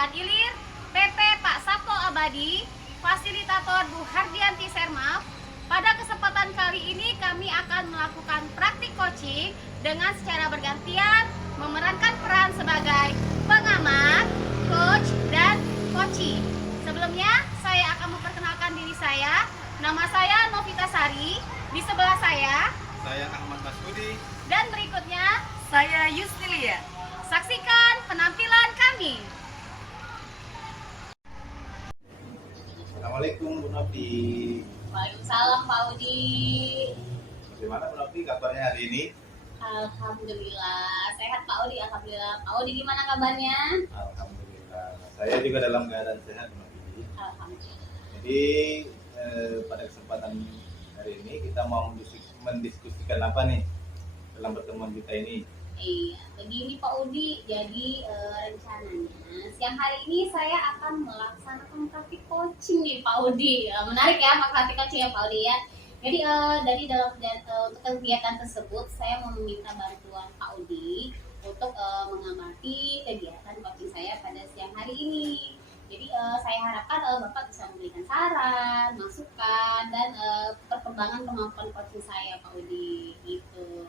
Logan Ilir, PP Pak Sabto Abadi, Fasilitator Bu Hardianti Sermaf. Pada kesempatan kali ini kami akan melakukan praktik coaching dengan secara bergantian memerankan peran sebagai pengamat, coach, dan coaching. Sebelumnya saya akan memperkenalkan diri saya. Nama saya Novita Sari, di sebelah saya Ahmad Masudi. dan berikutnya saya Yusnilia. Saksikan penampilan kami. Assalamualaikum Bu Novi. Waalaikumsalam Pak Udi. Bagaimana Bu Novi kabarnya hari ini? Alhamdulillah sehat Pak Udi. Alhamdulillah. Pak Udi gimana kabarnya? Alhamdulillah. Saya juga dalam keadaan sehat Bu Novi. Alhamdulillah. Jadi pada kesempatan hari ini kita mau mendiskusikan apa nih dalam pertemuan kita ini? Iya, begini Pak Udi. Jadi rencananya siang hari ini saya akan melaksanakan praktik coaching nih Pak Udi. Menarik ya praktik coaching ya Pak Udi ya. Jadi dari dalam untuk kegiatan tersebut saya mau meminta bantuan Pak Udi untuk mengamati kegiatan coaching saya pada siang hari ini. Jadi saya harapkan Bapak bisa memberikan saran, masukan, dan perkembangan kemampuan coaching saya Pak Udi gitu.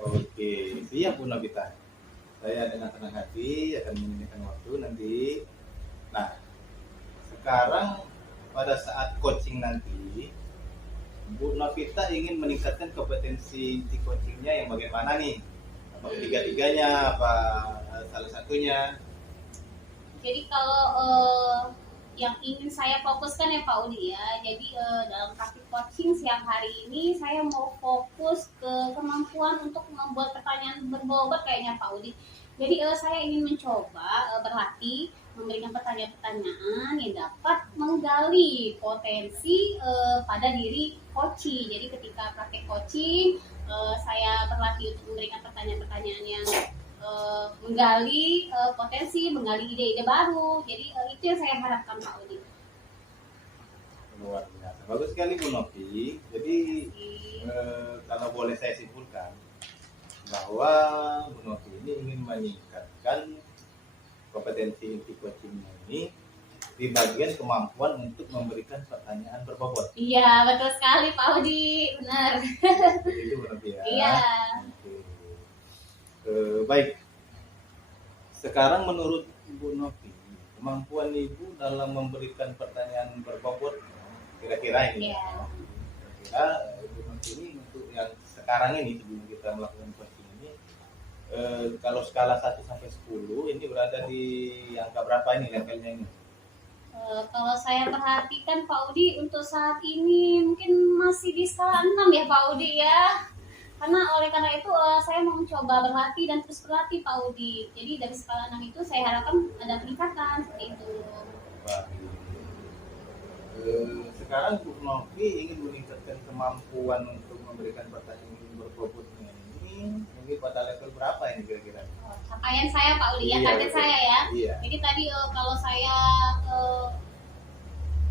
Oke, siap Bu Novita. Saya dengan senang hati akan menyediakan waktu nanti. Nah, sekarang pada saat coaching nanti, Bu Novita ingin meningkatkan kompetensi inti coachingnya yang bagaimana nih? Apa tiga-tiganya? Apa salah satunya? Jadi kalau yang ingin saya fokuskan ya Pak Udi ya, jadi dalam praktik coaching siang hari ini saya mau fokus ke kemampuan untuk membuat pertanyaan berbobot kayaknya Pak Udi. Jadi saya ingin mencoba berlatih memberikan pertanyaan-pertanyaan yang dapat menggali potensi pada diri coaching. Jadi ketika praktik coaching saya berlatih untuk memberikan pertanyaan-pertanyaan yang menggali potensi, menggali ide-ide baru. Jadi itu yang saya harapkan Pak Udi. Luar biasa. Bagus sekali Bu Novi. Jadi kalau boleh saya simpulkan bahwa Bu Novi ini ingin meningkatkan kompetensi inti coachingnya ini di bagian kemampuan untuk memberikan pertanyaan berbobot. Iya, betul sekali Pak Udi. Benar. Itu Bu Novi ya. Iya. Oke. Baik. Sekarang menurut Bu Novi, kemampuan Ibu dalam memberikan pertanyaan berbobot kira-kira ini. Iya. Kira-kira Bu Novi ini untuk yang sekarang ini sebelum kita melakukan coaching ini, kalau skala 1 sampai 10 ini berada di angka berapa ini levelnya ini? Kalau saya perhatikan Pak Udi untuk saat ini mungkin masih di skala 6 ya Pak Udi ya. Oleh karena itu saya mau mencoba berlatih dan terus berlatih Pak Udi. Jadi dari skala 6 itu saya harapkan ada peningkatan seperti itu. Baik. Sekarang Bu Novi ingin meningkatkan kemampuan untuk memberikan pertanyaan berbobotnya ini pada level berapa ini kira-kira? Capaian saya Pak Udi ya, Iya, target betul. saya ya. Iya. Jadi tadi kalau saya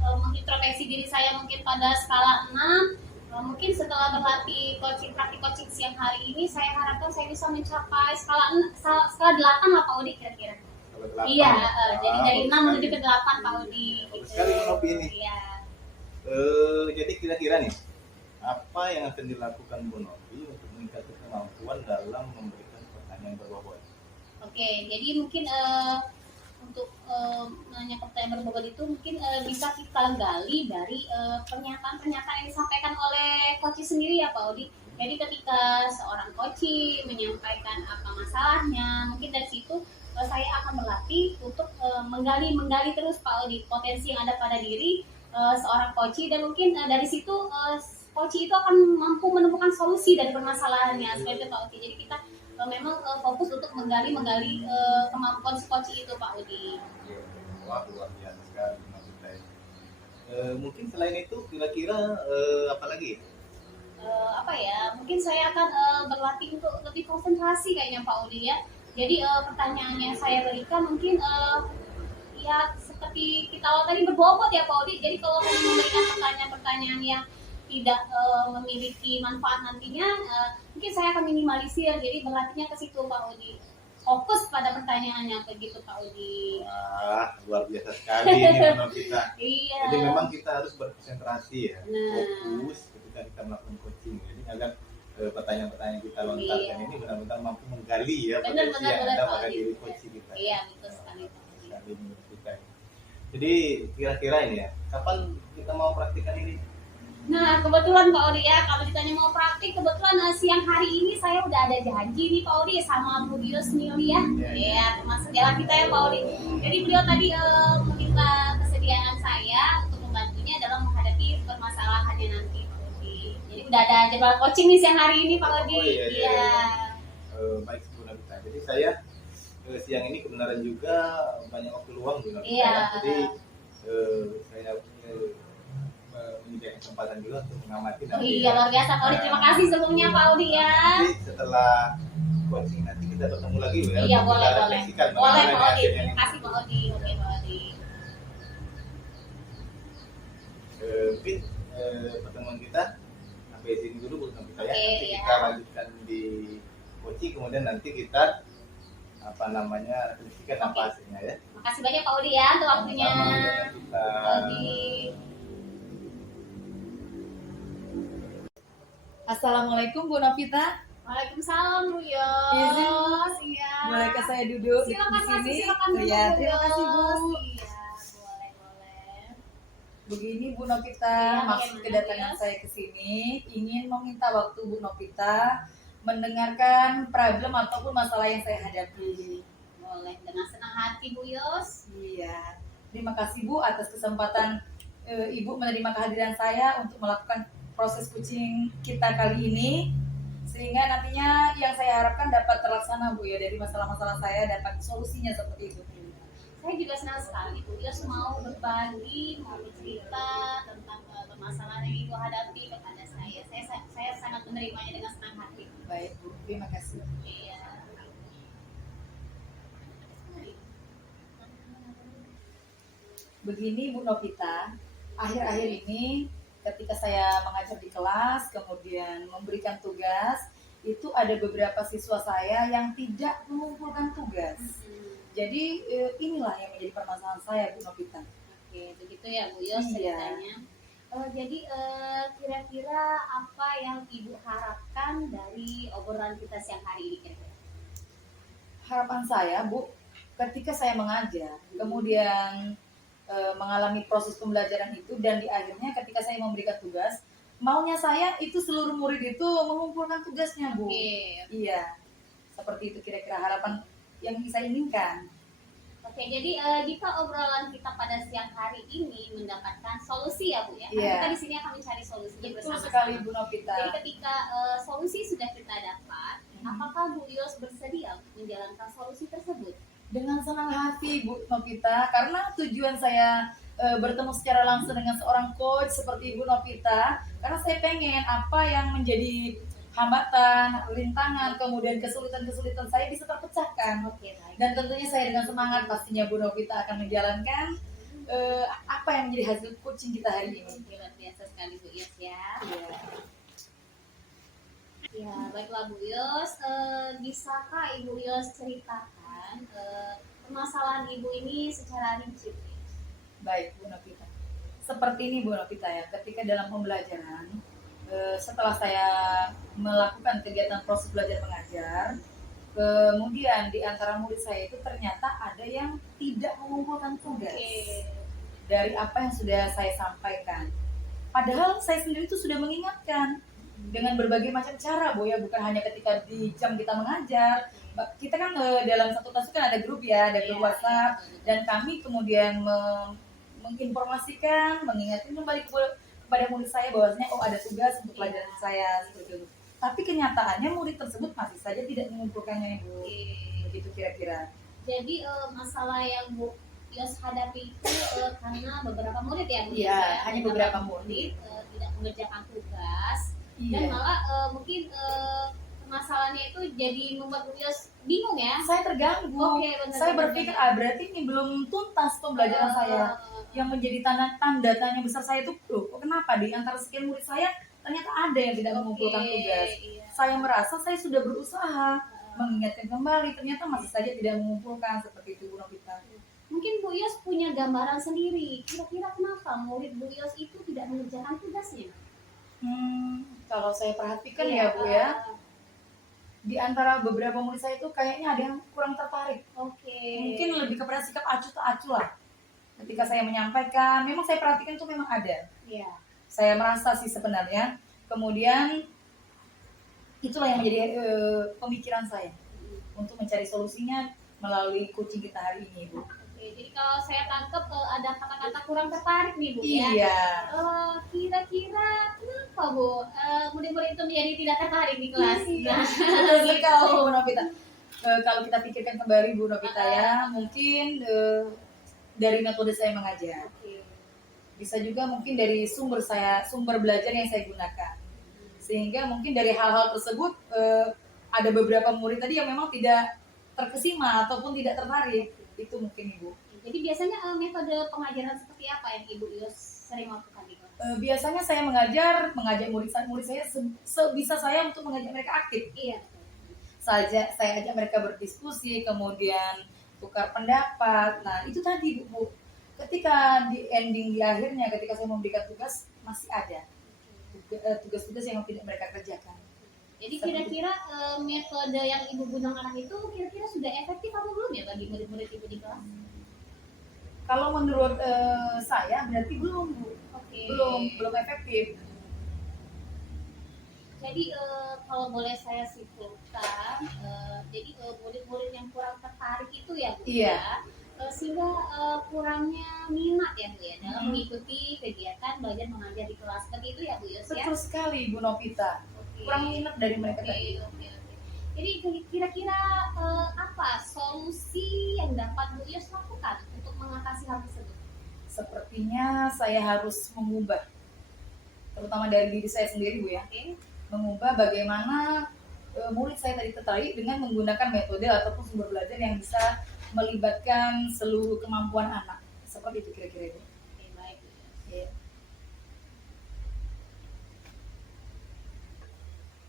mengintrospeksi diri saya mungkin pada skala 6, mungkin setelah berlatih praktik coaching siang hari ini saya harapkan saya bisa mencapai skala 8 lah Pak Udi kira-kira. Skala 8. Iya, jadi dari 6 menuju ke 8 Pak Udi. Bagus sekali Bu Novi ini. Iya. Jadi kira-kira nih, apa yang akan dilakukan Bu Novi untuk meningkatkan kemampuan dalam memberikan pertanyaan berbobot? Oke, jadi mungkin untuk menanya pertanyaan berbobot itu mungkin bisa kita gali dari pernyataan-pernyataan yang disampaikan oleh coach sendiri ya Pak Udi. Jadi ketika seorang coach menyampaikan apa masalahnya, mungkin dari situ saya akan berlatih untuk menggali terus Pak Udi potensi yang ada pada diri seorang coach, dan mungkin dari situ coach itu akan mampu menemukan solusi dari permasalahannya seperti itu Pak Udi. Jadi kita memang fokus untuk menggali kemampuan si coach itu Pak Udi. Wah, luar biasa sekali maksud saya. Mungkin selain itu kira-kira apa lagi? Apa ya? Mungkin saya akan berlatih untuk lebih konsentrasi kayaknya Pak Udi ya. Jadi pertanyaan yang saya berikan mungkin ya seperti kita awal tadi berbobot ya Pak Udi. Jadi kalau memberikan pertanyaan-pertanyaan yang tidak memiliki manfaat nantinya, mungkin saya akan minimalisir. Jadi berlatihnya ke situ Pak Udi. fokus pada pertanyaannya begitu Pak Udi. Wah, luar biasa sekali ini menurut kita. Iya. Jadi memang kita harus berkonsentrasi ya, Nah. fokus ketika kita melakukan coaching. Jadi agar pertanyaan-pertanyaan kita lontarkan Iya. ini benar-benar mampu menggali ya Benar, potensi benar, yang benar, ada Pak pada Udi. diri coach kita. Iya, betul sekali Pak Udi. Sekali menurut kita. Jadi kira-kira ini ya, kapan kita mau praktikan ini? Nah, kebetulan Pak Odi ya, kalau ditanya mau praktik, kebetulan siang hari ini saya udah ada janji nih Pak Odi sama Bu Dios Milia. Iya, iya. Ya, termasuk jalan kita ya Pak Odi. Jadi beliau tadi meminta kesediaan saya untuk membantunya dalam menghadapi permasalahannya nanti Pak Odi. Jadi udah ada jadwal coaching nih siang hari ini Pak Odi. Oh, iya, iya, Iya. Baik Bu Nabita. Jadi saya siang ini kebenaran juga banyak waktu luang Bu Nabita. Iya. Jadi saya menyediakan kesempatan juga untuk mengamati Oh iya, luar biasa Pak Odi. Terima kasih sebelumnya Pak Odi ya. Nanti setelah coaching nanti kita bertemu lagi Bu ya. Iya, untuk boleh, kita boleh. refleksikan Boleh bagaimana Pak Odi. hasilnya Terima ini. kasih Pak Odi. Oke Pak Odi. Mungkin pertemuan kita sampai sini dulu Bu Nabita ya. Oke, Nanti iya. kita lanjutkan di coaching, kemudian nanti kita refleksikan apa Oke. hasilnya ya. Makasih banyak Pak Odi ya untuk waktunya. Sama-sama, kita Pak Odi. Assalamualaikum Bu Novita. Waalaikumsalam Bu Yos. Izin, Iya. bolehkah saya duduk di Silakan masuk, sini? silakan duduk, Ya, Bu terima kasih Bu. Yos. Iya, boleh. Begini Bu Novita, Iya, maksud bagaimana, kedatangan Bu Yos? saya ke sini ingin meminta waktu Bu Novita mendengarkan problem ataupun masalah yang saya hadapi. Boleh, dengan senang hati Bu Yos. Iya. Terima kasih Bu atas kesempatan Ibu menerima kehadiran saya untuk melakukan proses coaching kita kali ini, sehingga nantinya yang saya harapkan dapat terlaksana Bu ya, dari masalah-masalah saya dapat solusinya seperti itu. Saya juga senang sekali Bu Yos mau berbagi, mau bercerita tentang permasalahan yang Ibu hadapi kepada saya. Saya sangat menerimanya dengan senang hati. Baik Bu, terima kasih. Iya. Begini Bu Novita, akhir-akhir ini ketika saya mengajar di kelas, kemudian memberikan tugas, itu ada beberapa siswa saya yang tidak mengumpulkan tugas. Jadi inilah yang menjadi permasalahan saya Bu Novita. Oke, begitu ya Bu Yos Iya. ceritanya. Jadi kira-kira apa yang Ibu harapkan dari obrolan kita siang hari ini kira-kira? Harapan saya Bu, ketika saya mengajar, kemudian mengalami proses pembelajaran itu, dan di akhirnya ketika saya memberikan tugas, maunya saya itu seluruh murid itu mengumpulkan tugasnya Bu. Oke. Iya, seperti itu kira-kira harapan yang saya inginkan. Oke, jadi jika obrolan kita pada siang hari ini mendapatkan solusi ya Bu ya. Karena Iya. kita di sini akan mencari solusinya Betul bersama-sama. sekali Bu Novita. Jadi ketika solusi sudah kita dapat, apakah Bu Yos bersedia untuk menjalankan solusi tersebut? Dengan senang hati Bu Novita, karena tujuan saya bertemu secara langsung dengan seorang coach seperti Bu Novita, karena saya pengen apa yang menjadi hambatan, rintangan, kemudian kesulitan-kesulitan saya bisa terpecahkan. Oke, baik. Dan tentunya saya dengan semangat pastinya Bu Novita akan menjalankan apa yang menjadi hasil coaching kita hari ini. Oke, luar biasa sekali Bu Yos ya. Iya. Ya, baiklah Bu Yos. Bisakah Ibu Yos ceritakan permasalahan Ibu ini secara rinci? Baik Bu Novita. Seperti ini Bu Novita ya, ketika dalam pembelajaran, setelah saya melakukan kegiatan proses belajar mengajar, kemudian di antara murid saya itu ternyata ada yang tidak mengumpulkan tugas Oke. dari apa yang sudah saya sampaikan. Padahal saya sendiri itu sudah mengingatkan dengan berbagai macam cara Bu ya, bukan hanya ketika di jam kita mengajar. Kita kan dalam satu kelas kan ada grup ya, ada grup Iya, WhatsApp, iya, dan kami kemudian menginformasikan, mengingatkan kembali kepada murid saya bahwasanya oh ada tugas untuk pelajaran saya seperti itu. Tapi kenyataannya murid tersebut masih saja tidak mengumpulkannya Ibu. Oke. Begitu kira-kira. Jadi masalah yang Bu Yos hadapi itu karena beberapa murid ya Bu Iya, Yos, ya? hanya beberapa murid. Tidak mengerjakan tugas dan Iya. malah mungkin masalahnya itu jadi membuat Bu Yos bingung ya. Saya terganggu. Oke, benar, Saya benar, berpikir benar. berarti ini belum tuntas pembelajaran saya. Yang menjadi tanda tanya besar saya itu, loh, kok kenapa di antara sekian murid saya ternyata ada yang tidak mengumpulkan tugas. Iya. Saya merasa saya sudah berusaha mengingatkan kembali, ternyata masih saja tidak mengumpulkan seperti itu Bu Novita. Mungkin Bu Yos punya gambaran sendiri. Kira-kira kenapa murid Bu Yos itu tidak mengerjakan tugasnya? Kalau saya perhatikan Iya, ya Bu ya, di antara beberapa murid saya itu kayaknya ada yang kurang tertarik. Oke. Mungkin lebih kepada sikap acuh tak acuh lah. Ketika saya menyampaikan, memang saya perhatikan itu memang ada. Iya. Saya merasa sih sebenarnya. Kemudian itulah yang menjadi pemikiran saya untuk mencari solusinya melalui coaching kita hari ini, Bu. Oke, jadi kalau saya tangkap ada kata-kata kurang tertarik nih Bu ya. Iya. Kira-kira kenapa Bu murid-murid itu menjadi tidak tertarik di kelas? Iya. Betul sekali Bu Novita. Kalau kita pikirkan kembali Bu Novita ya, mungkin dari metode saya mengajar. Oke. Bisa juga mungkin dari sumber belajar yang saya gunakan. Sehingga mungkin dari hal-hal tersebut ada beberapa murid tadi yang memang tidak terkesima ataupun tidak tertarik. Itu mungkin Ibu. Jadi biasanya metode pengajaran seperti apa yang Ibu Yos sering lakukan di kelas? Biasanya saya mengajak murid saya sebisa saya untuk mengajak mereka aktif. Iya. Saya ajak mereka berdiskusi, kemudian tukar pendapat. Nah itu tadi Bu. Ketika di ending di akhirnya, ketika saya memberikan tugas masih ada tugas-tugas yang tidak mereka kerjakan. Jadi kira-kira metode yang Ibu gunakan itu kira-kira sudah efektif atau belum ya bagi murid-murid Ibu di kelas? Kalau menurut saya berarti belum Bu. Oke. Belum efektif. Jadi kalau boleh saya simpulkan, jadi murid-murid yang kurang tertarik itu ya Bu Iya. ya, sehingga kurangnya minat ya Bu ya dalam mengikuti kegiatan belajar mengajar di kelas. Begitu ya Bu Yos ya? Betul sekali Bu Novita. Oke. Kurang minat dari mereka tadi. Oke. Jadi kira-kira apa solusi yang dapat Bu Yos lakukan untuk mengatasi hal tersebut? Sepertinya saya harus mengubah, terutama dari diri saya sendiri Bu ya. Oke. Mengubah bagaimana murid saya tadi tertarik dengan menggunakan metode ataupun sumber belajar yang bisa melibatkan seluruh kemampuan anak. Seperti itu kira-kira Bu. Oke, baik Bu Yos. Ya.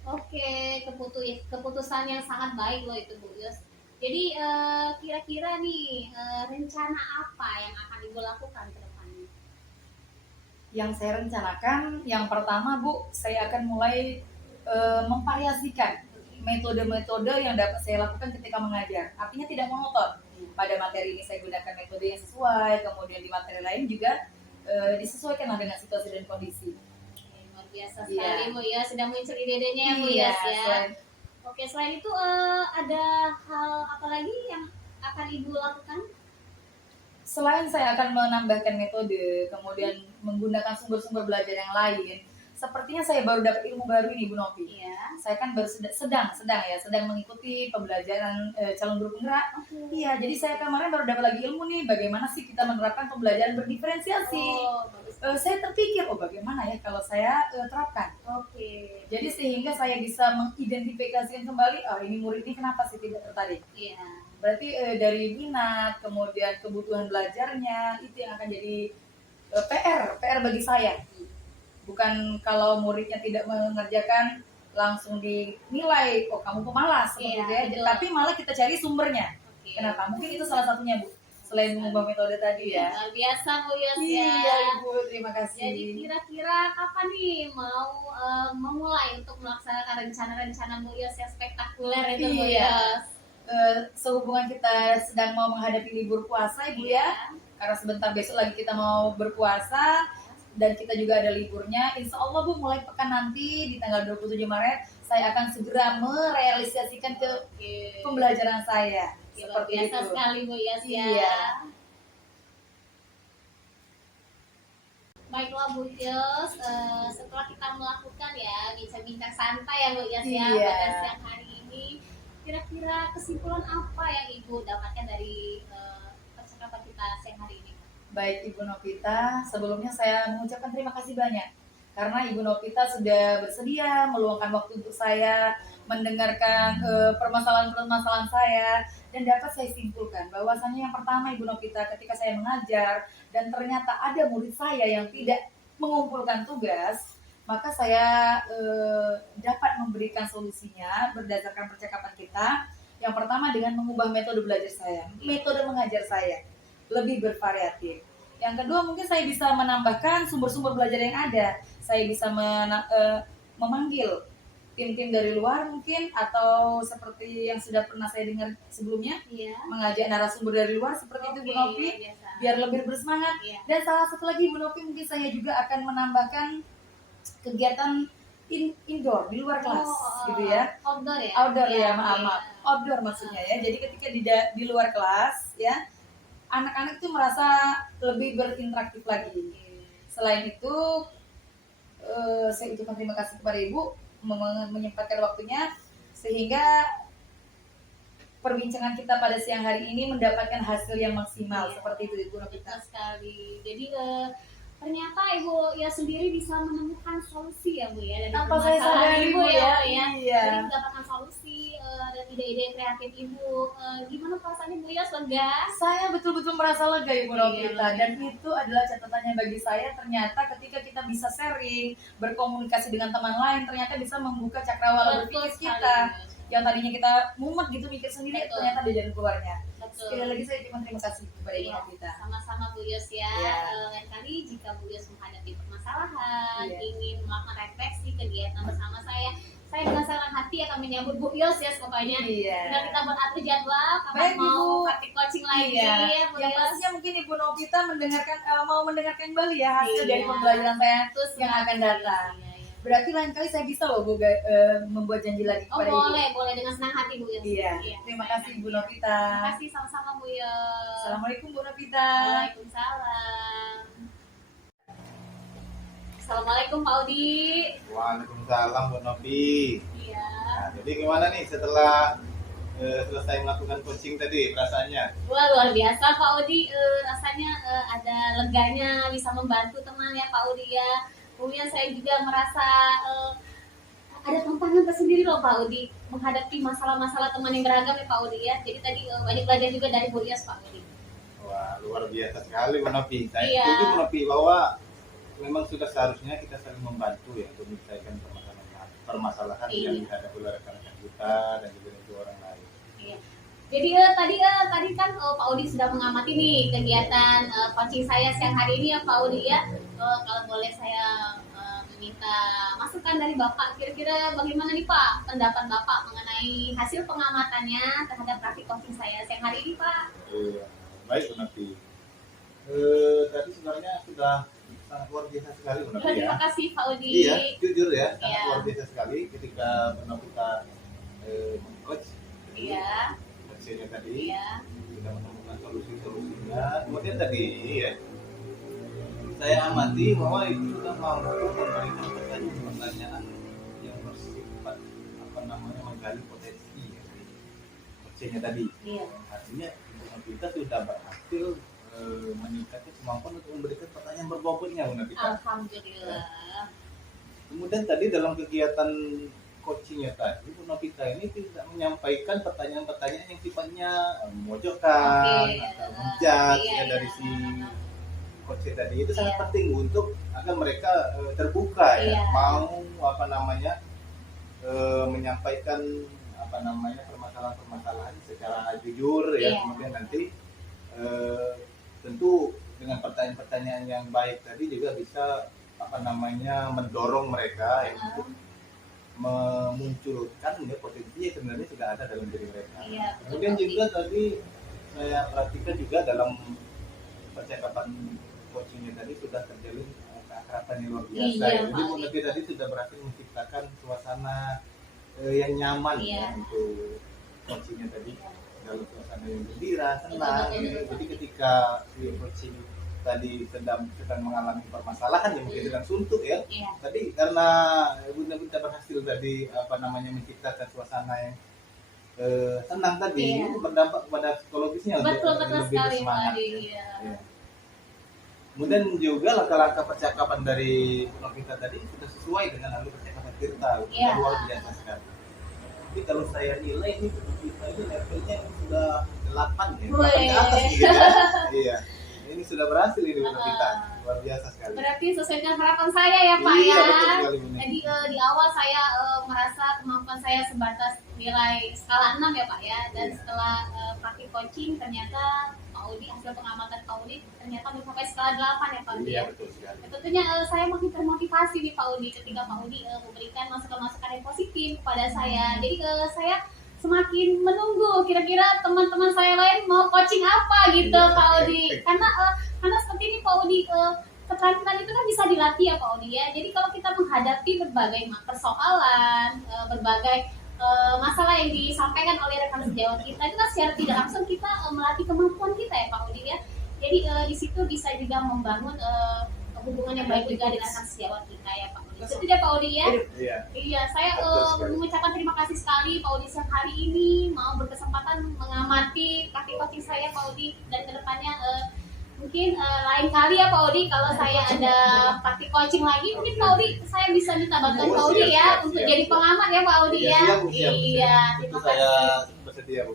Oke, keputusan yang sangat baik loh itu Bu Yos. Jadi kira-kira nih rencana apa yang akan Ibu lakukan ke depannya? Yang saya rencanakan, yang pertama Bu, saya akan mulai memvariasikan metode-metode yang dapat saya lakukan ketika mengajar. Artinya tidak monoton. Pada materi ini saya gunakan metode yang sesuai, kemudian di materi lain juga disesuaikan dengan situasi dan kondisi. Luar biasa sekali Bu ya, sudah muncul ide-idenya ya Bu Iya, Yos ya. Oke, selain itu ada hal apa lagi yang akan Ibu lakukan? Selain saya akan menambahkan metode, kemudian menggunakan sumber-sumber belajar yang lain, sepertinya saya baru dapat ilmu baru ini Bu Novi. Iya. Saya kan baru sedang mengikuti pembelajaran calon guru penggerak. Iya, jadi saya kemarin baru dapat lagi ilmu nih, bagaimana sih kita menerapkan pembelajaran berdiferensiasi. Bagus. Saya terpikir, bagaimana ya kalau saya terapkan. Oke. Jadi sehingga saya bisa mengidentifikasikan kembali, ini murid ini kenapa sih tidak tertarik. Iya. Berarti dari minat, kemudian kebutuhan belajarnya, itu yang akan jadi PR bagi saya. Bukan kalau muridnya tidak mengerjakan langsung dinilai, kamu pemalas seperti itu ya. Tapi malah kita cari sumbernya. Oke. Kenapa? Mungkin itu salah satunya Bu. Selain mengubah metode tadi ya. Luar biasa Bu Yos ya. Iya Ibu, terima kasih. Jadi kira-kira kapan nih mau memulai untuk melaksanakan rencana-rencana Bu Yos yang spektakuler itu Bu Iya. Yos? Sehubungan kita sedang mau menghadapi libur puasa Ibu ya. Karena sebentar besok lagi kita mau berpuasa dan kita juga ada liburnya. Insya Allah Bu, mulai pekan nanti di tanggal 27 Maret saya akan segera merealisasikan ke pembelajaran saya. Luar biasa itu. sekali Bu Yos ya. Iya. Baiklah Bu Yos, setelah kita melakukan ya bincang-bincang santai ya Bu Yos ya Iya. pada siang hari ini, kira-kira kesimpulan apa yang Ibu dapatkan dari percakapan kita siang hari ini? Baik Ibu Novita, sebelumnya saya mengucapkan terima kasih banyak karena Ibu Novita sudah bersedia meluangkan waktu untuk saya mendengarkan permasalahan-permasalahan saya dan dapat saya simpulkan bahwasannya yang pertama Ibu Novita, ketika saya mengajar dan ternyata ada murid saya yang tidak mengumpulkan tugas, maka saya dapat memberikan solusinya berdasarkan percakapan kita Yang pertama dengan mengubah metode belajar saya, metode mengajar saya lebih bervariatif. Yang kedua mungkin saya bisa menambahkan sumber-sumber belajar yang ada. Saya bisa memanggil tim-tim dari luar mungkin, atau seperti yang sudah pernah saya dengar sebelumnya, Iya. mengajak narasumber dari luar seperti itu Bu Novi, Biasa. biar lebih bersemangat. Iya. Dan salah satu lagi Bu Novi, mungkin saya juga akan menambahkan kegiatan indoor di luar kelas gitu ya. Outdoor ya? Outdoor Iya, ya, maaf. iya. Outdoor maksudnya ya. Jadi ketika di luar kelas ya, anak-anak itu merasa lebih berinteraktif lagi. Selain itu, saya ucapkan terima kasih kepada Ibu menyempatkan waktunya sehingga perbincangan kita pada siang hari ini mendapatkan hasil yang maksimal. Iya. Seperti itu Ibu Novita. Betul sekali. Jadi ternyata Ibu ya sendiri bisa menemukan solusi ya Bu ya dari Tanpa saya permasalahan sadari, Ibu Bu, ya. ya. Jadi Iya. mendapatkan solusi dan ide-ide kreatif Ibu. Gimana perasaannya Bu ya, lega? Saya betul-betul merasa lega Ibu Iya, Novita, lega. dan itu adalah catatannya bagi saya. Ternyata ketika kita bisa sharing, berkomunikasi dengan teman lain, ternyata bisa membuka cakrawala Betul berpikir sekali, kita. Bu. Yang tadinya kita mumet gitu mikir sendiri, Betul. ternyata ada jalan keluarnya. Betul. Sekali lagi saya cuma terima kasih kepada Ibu Iya, Novita. sama-sama Bu Yos ya. Iya. Lain kali jika Bu Yos menghadapi permasalahan, Iya. ingin melakukan refleksi kegiatan bersama saya dengan senang hati akan menyambut Bu Yos ya pokoknya. Iya. Tinggal kita buat atur jadwal, kapan Baik, mau Ibu. praktik coaching lagi Iya. ya Bu Yang Yos. pastinya mungkin Ibu Novita mau mendengarkan kembali ya hasil Iya. dari pembelajaran saya Terus yang akan datang. Iya, iya. Berarti lain kali saya bisa loh Bu, membuat janji lagi Oh kepada Ibu. boleh dengan senang hati Bu Yos. Iya. Terima kasih Bu Novita. Terima kasih sama-sama Bu Yos. Assalamualaikum Bu Novita. Waalaikumsalam. Assalamualaikum Pak Udi. Waalaikumsalam Bu Novi. Iya. Nah, jadi gimana nih setelah selesai melakukan coaching tadi perasaannya? Wah luar biasa Pak Udi, rasanya ada leganya bisa membantu teman ya Pak Udi ya. Kemudian saya juga merasa ada tantangan tersendiri loh Pak Udi menghadapi masalah-masalah teman yang beragam ya Pak Udi ya. Jadi tadi banyak belajar juga dari Bu Yas Pak Udi. Wah, luar biasa sekali Bu Novi. Saya Iya. setuju Bu Novi bahwa memang sudah seharusnya kita saling membantu ya untuk menyelesaikan permasalahan Iya. yang dihadapi oleh rekan-rekan kita dan juga dari orang lain. Iya. Jadi tadi kan Pak Udi sudah mengamati nih kegiatan coaching saya siang hari ini ya Pak Udi ya. Kalau boleh saya meminta masukan dari Bapak, kira-kira bagaimana nih Pak pendapat Bapak mengenai hasil pengamatannya terhadap praktik coaching saya siang hari ini Pak? Iya, baik Bu Novi. Tadi sebenarnya sudah sangat luar biasa sekali Bu Novi ya. Terima kasih Pak Udi. Iya, jujur ya, sangat Iya. luar biasa sekali ketika pernah kita coach Iya, coachingnya tadi, iya, kita menemukan solusi-solusinya. Kemudian tadi ya, saya amati bahwa itu sudah mampu memberikan pertanyaan-pertanyaan yang bersifat menggali potensi ya, coachingnya tadi. iya. Artinya kita sudah berhasil meningkatkan kemampuan untuk memberikan pertanyaan berbobotnya Bu Novita. Alhamdulillah. Kemudian tadi dalam kegiatan coachingnya tadi Bu Novita ini tidak menyampaikan pertanyaan-pertanyaan yang sifatnya memojokkan Oke, atau menjudge iya, ya dari iya. si coaching tadi. Itu sangat Iya. penting untuk agar mereka terbuka ya, Iya. mau menyampaikan permasalahan-permasalahan secara jujur ya. Iya. Kemudian nanti tentu dengan pertanyaan-pertanyaan yang baik tadi juga bisa mendorong mereka ya, untuk memunculkan ya, potensi yang sebenarnya sudah ada dalam diri mereka. Iya, betul, Kemudian Pak juga tadi saya perhatikan juga dalam percakapan coachingnya tadi sudah terjalin keakraban yang luar biasa. Iya, Jadi Pak. Bu Novi tadi sudah berhasil menciptakan suasana yang nyaman Iya. ya, untuk coachingnya tadi. Iya. Dalam suasana yang gembira, senang. Betul, betul, Jadi ketika si coaching tadi sedang mengalami permasalahan yang mungkin sedang suntuk ya. Iya. Tadi karena Bunda berhasil tadi menciptakan suasana yang senang tadi, Iya. itu berdampak kepada psikologisnya untuk Betul lebih sekali Pak bersemangat. Udi. Iya. Ya. Kemudian juga langkah-langkah percakapan dari kita tadi sudah sesuai dengan alur percakapan kita, Iya. luar biasa sekali. Jadi kalau saya nilai ini kita ini levelnya sudah 8 ya, 8 ke atas Wih. gitu ya. Iya. ini sudah berhasil ini Bu Novita. Luar biasa sekali. Berarti sesuai dengan harapan saya ya Pak Iya, ya. betul sekali, Bu. Jadi di awal saya merasa kemampuan saya sebatas nilai skala 6 ya Pak ya. Dan Iya. setelah praktik coaching ternyata Pak Udi, hasil pengamatan Pak Udi ternyata mencapai skala 8 ya Pak Udi. Iya, Ya. betul sekali. Tentunya saya makin termotivasi nih Pak Udi ketika Pak Udi memberikan masukan-masukan yang positif kepada saya. Jadi saya semakin menunggu kira-kira teman-teman saya lain mau coaching apa gitu Iya, Pak Udi. oke. Karena seperti ini Pak Udi, keterampilan itu kan bisa dilatih ya Pak Udi ya. Jadi kalau kita menghadapi berbagai persoalan, berbagai masalah yang disampaikan oleh rekan sejawat kita itu kan secara tidak langsung kita melatih kemampuan kita ya Pak Udi ya. Jadi di situ bisa juga membangun hubungan yang baik juga dengan rekan sejawat kita ya Pak Udi. Itu dia Pak Udi ya. Iya. Iya, saya Betul sekali. mengucapkan terima kasih sekali Pak Udi siang hari ini mau berkesempatan mengamati praktik coaching saya Pak Udi, dan kedepannya mungkin lain kali ya Pak Udi kalau saya ada praktik coaching lagi mungkin Pak Udi saya bisa minta bantuan Pak Udi ya Siap, untuk siap, jadi siap. pengamat ya Pak Udi ya. Siap, Bu, siap. Iya, Itu terima saya kasih. bersedia Bu.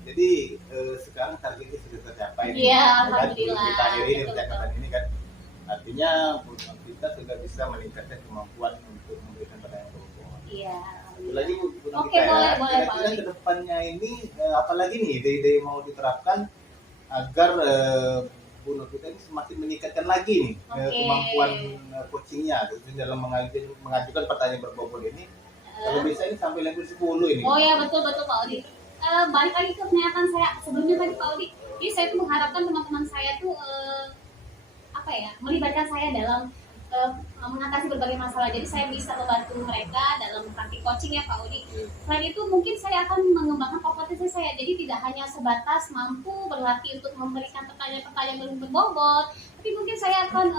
Jadi sekarang targetnya sudah tercapai. nih. Iya, Kan, alhamdulillah. Kita akhiri ini Betul, percakapan ini kan. Artinya Bu Novita sudah bisa meningkatkan kemampuan untuk memberikan pertanyaan berhubungan. Iya. Itu lagi Bu Novita Oke, boleh, boleh, Pak Kira-kira Udi. kedepannya ini apalagi nih ide-ide yang mau diterapkan agar Bu Novita ini semakin meningkatkan lagi nih Oke. kemampuan coachingnya khususnya dalam mengajukan pertanyaan berbobot ini. Kalau bisa ini sampai level 10 ini. Oh ya, betul betul Pak Odi. Balik lagi ke pernyataan saya sebelumnya tadi Pak Odi. Jadi saya tuh mengharapkan teman-teman saya tuh apa ya, melibatkan saya dalam mengatasi berbagai masalah. Jadi saya bisa membantu mereka dalam praktik coaching ya Pak Odi. Selain itu mungkin saya akan mengembangkan kompetensi saya. Jadi tidak hanya sebatas mampu berlatih untuk memberikan pertanyaan-pertanyaan berbobot, tapi mungkin saya akan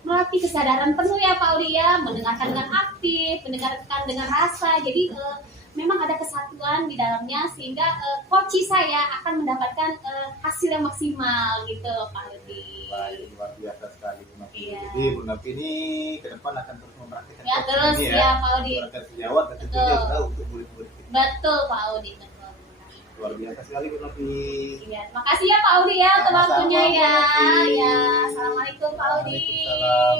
melatih kesadaran penuh ya Pak Udi ya, mendengarkan dengan aktif, mendengarkan dengan rasa. Jadi memang ada kesatuan di dalamnya sehingga coach saya akan mendapatkan hasil yang maksimal gitu Pak Udi. Baik, luar biasa sekali Bu Novi. Iya. Jadi Bu Novi ini ke depan akan terus mempraktikkan Ya coaching terus ini ya Pak Udi. Rekan sejawat dan tentunya Betul. juga untuk murid-murid kita. Betul Pak Udi. Betul. Luar biasa sekali Bu Novi. Iya, makasih ya Pak Udi ya untuk Sama-sama, waktunya Bu ya. Novi. Ya, assalamualaikum Pak Udi. Waalaikumsalam.